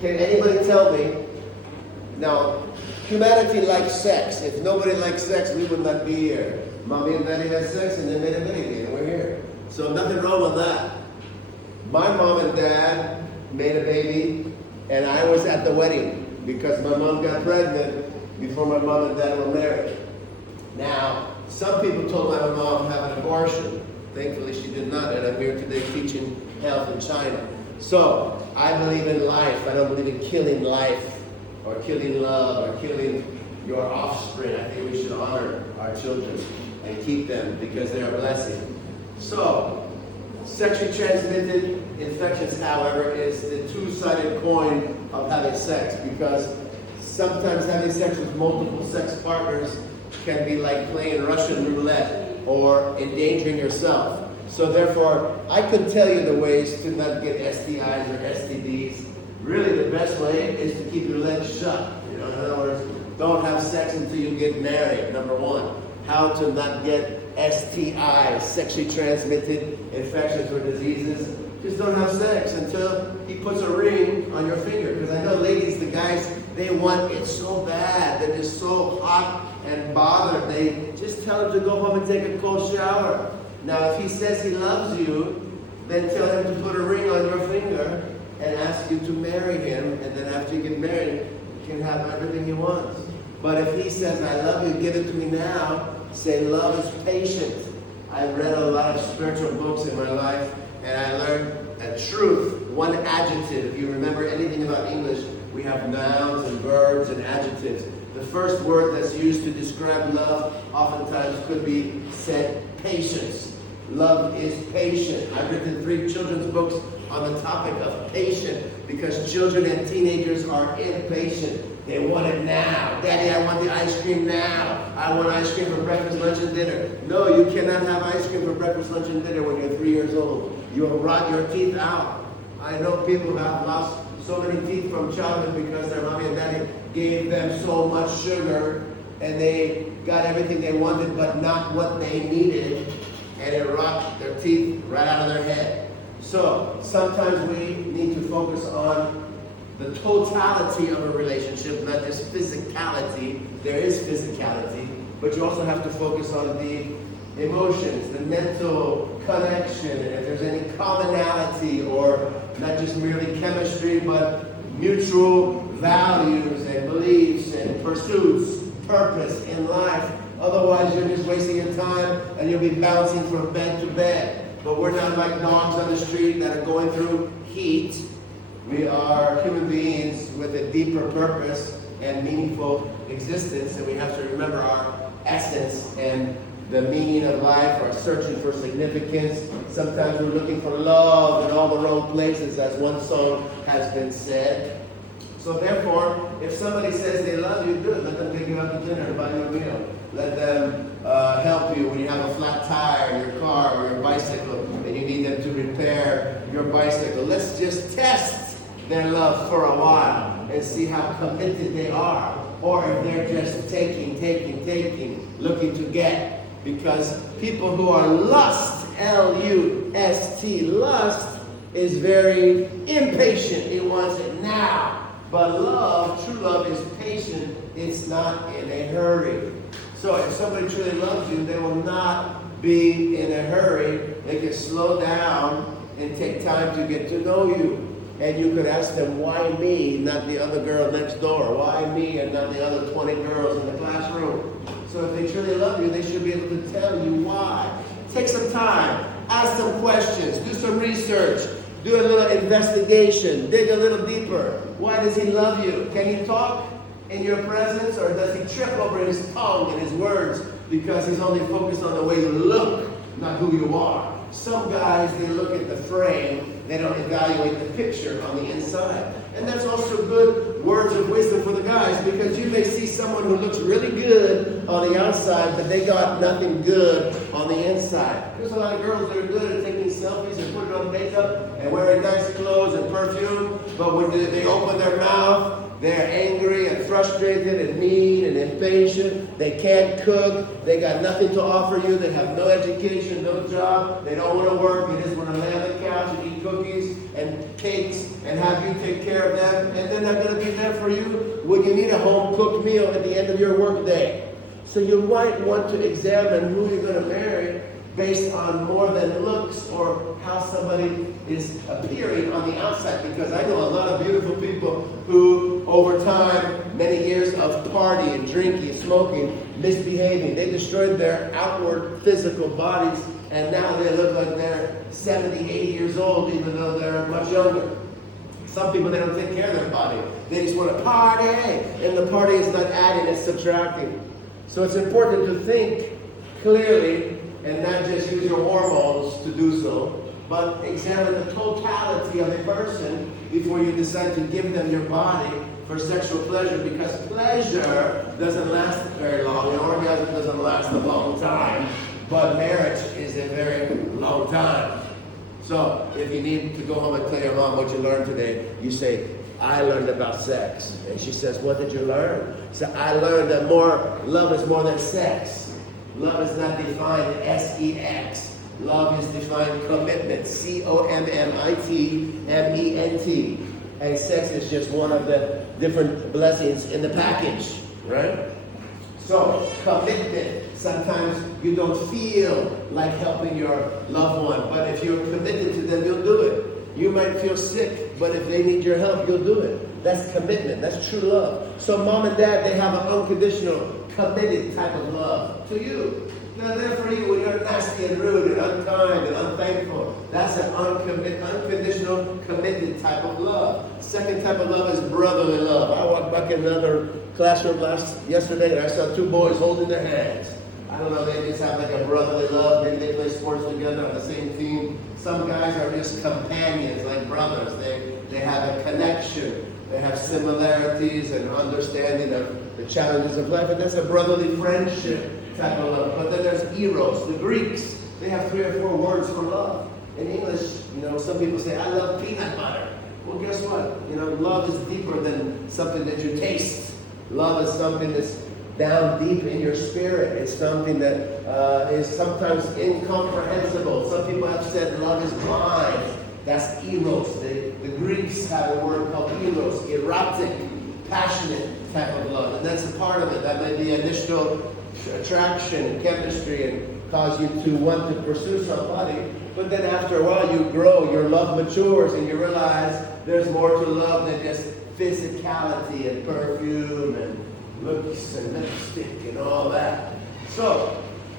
Can anybody tell me? Now, humanity likes sex. If nobody likes sex, we would not be here. Mommy and Daddy had sex and they made a baby and we're here. So nothing wrong with that. My mom and dad made a baby and I was at the wedding because my mom got pregnant before my mom and dad were married. Now, some people told my mom to have an abortion. Thankfully, she did not, and I'm here today teaching health in China. So, I believe in life. I don't believe in killing life, or killing love, or killing your offspring. I think we should honor our children and keep them because they are a blessing. So, sexually transmitted infections, however, is the two-sided coin of having sex, because sometimes having sex with multiple sex partners can be like playing Russian roulette or endangering yourself. So therefore, I could tell you the ways to not get STIs or STDs. Really, the best way is to keep your legs shut. You know, in other words, don't have sex until you get married, number one. How to not get STIs, sexually transmitted infections or diseases. Just don't have sex until he puts a ring on your finger. Because I know ladies, the guys, they want it so bad. They're just so hot and bothered. They just tell him to go home and take a cold shower. Now, if he says he loves you, then tell him to put a ring on your finger and ask you to marry him. And then after you get married, you can have everything he wants. But if he says, I love you, give it to me now, say love is patient. I've read a lot of spiritual books in my life, and I learned a truth, one adjective. If you remember anything about English, we have nouns and verbs and adjectives. The first word that's used to describe love oftentimes could be said patience. Love is patient. I've written 3 children's books on the topic of patient because children and teenagers are impatient. They want it now. Daddy, I want the ice cream now. I want ice cream for breakfast, lunch, and dinner. No, you cannot have ice cream for breakfast, lunch, and dinner when you're 3 years old. You will rot your teeth out. I know people who have lost so many teeth from childhood because their mommy and daddy gave them so much sugar and they got everything they wanted but not what they needed, and it rocked their teeth right out of their head. So sometimes we need to focus on the totality of a relationship, not just physicality. There is physicality, but you also have to focus on the emotions, the mental connection, and if there's any commonality or not just merely chemistry, but mutual values and beliefs and pursuits, purpose in life. Otherwise, you're just wasting your time and you'll be bouncing from bed to bed. But we're not like dogs on the street that are going through heat. We are human beings with a deeper purpose and meaningful existence, and we have to remember our essence and the meaning of life, or searching for significance. Sometimes we're looking for love in all the wrong places, as one song has been said. So therefore, if somebody says they love you, good. Let them take you out to dinner and buy you a meal. Let them help you when you have a flat tire in your car or your bicycle and you need them to repair your bicycle. Let's just test their love for a while and see how committed they are. Or if they're just taking, looking to get. Because people who are lust, L-U-S-T, lust, is very impatient. It wants it now. But love, true love, is patient. It's not in a hurry. So if somebody truly loves you, they will not be in a hurry. They can slow down and take time to get to know you. And you could ask them, why me, not the other girl next door? Why me and not the other 20 girls in the classroom? So if they truly love you, they should be able to tell you why. Take some time, ask some questions, do some research, do a little investigation, dig a little deeper. Why does he love you? Can he talk in your presence, or does he trip over his tongue and his words because he's only focused on the way you look, not who you are? Some guys, they look at the frame, they don't evaluate the picture on the inside. And that's also good words of wisdom for the guys, because you may see someone who looks really good on the outside, but they got nothing good on the inside. There's a lot of girls that are good at taking selfies and putting on makeup and wearing nice clothes and perfume, but when they open their mouth, they're angry and frustrated and mean and impatient. They can't cook. They got nothing to offer you. They have no education, no job. They don't want to work. They just want to lay on the couch and eat cookies and cakes and have you take care of them. And they're not going to be there for you when you need a home-cooked meal at the end of your workday. So you might want to examine who you're going to marry based on more than looks or how somebody is appearing on the outside. Because I know a lot of beautiful people who, over time, many years of partying, drinking, smoking, misbehaving, they destroyed their outward physical bodies, and now they look like they're 70, 80 years old, even though they're much younger. Some people, they don't take care of their body. They just want to party, and the party is not adding, it's subtracting. So it's important to think clearly and not just use your hormones to do so, but examine the totality of a person before you decide to give them your body for sexual pleasure, because pleasure doesn't last very long, and orgasm doesn't last a long time, but marriage is a very long time. So if you need to go home and tell your mom what you learned today, you say, I learned about sex. And she says, what did you learn? So I learned that love is more than sex. Love is not defined S-E-X. Love is defined commitment, C-O-M-M-I-T-M-E-N-T. And sex is just one of the different blessings in the package, right? So, commitment. Sometimes you don't feel like helping your loved one, but if you're committed to them, you'll do it. You might feel sick, but if they need your help, you'll do it. That's commitment. That's true love. So mom and dad, they have an unconditional, committed type of love to you. They're there for you when you're nasty and rude and unkind and unthankful. That's an unconditional, committed type of love. Second type of love is brotherly love. I walked back in another classroom yesterday and I saw two boys holding their hands. I don't know, they just have like a brotherly love. Maybe they play sports together on the same team. Some guys are just companions, like brothers. They have a connection. They have similarities and understanding of the challenges of life. And that's a brotherly friendship type of love. But then there's eros, the Greeks. They have 3 or 4 words for love. In English, some people say, I love peanut butter. Well, guess what? Love is deeper than something that you taste. Love is something that's down deep in your spirit. It's something that is sometimes incomprehensible. Some people have said love is blind. That's eros. The Greeks had a word called eros, erotic, passionate type of love. And that's a part of it. That may be initial attraction, chemistry, and cause you to want to pursue somebody. But then after a while you grow, your love matures, and you realize there's more to love than just physicality and perfume and looks and lipstick and all that. So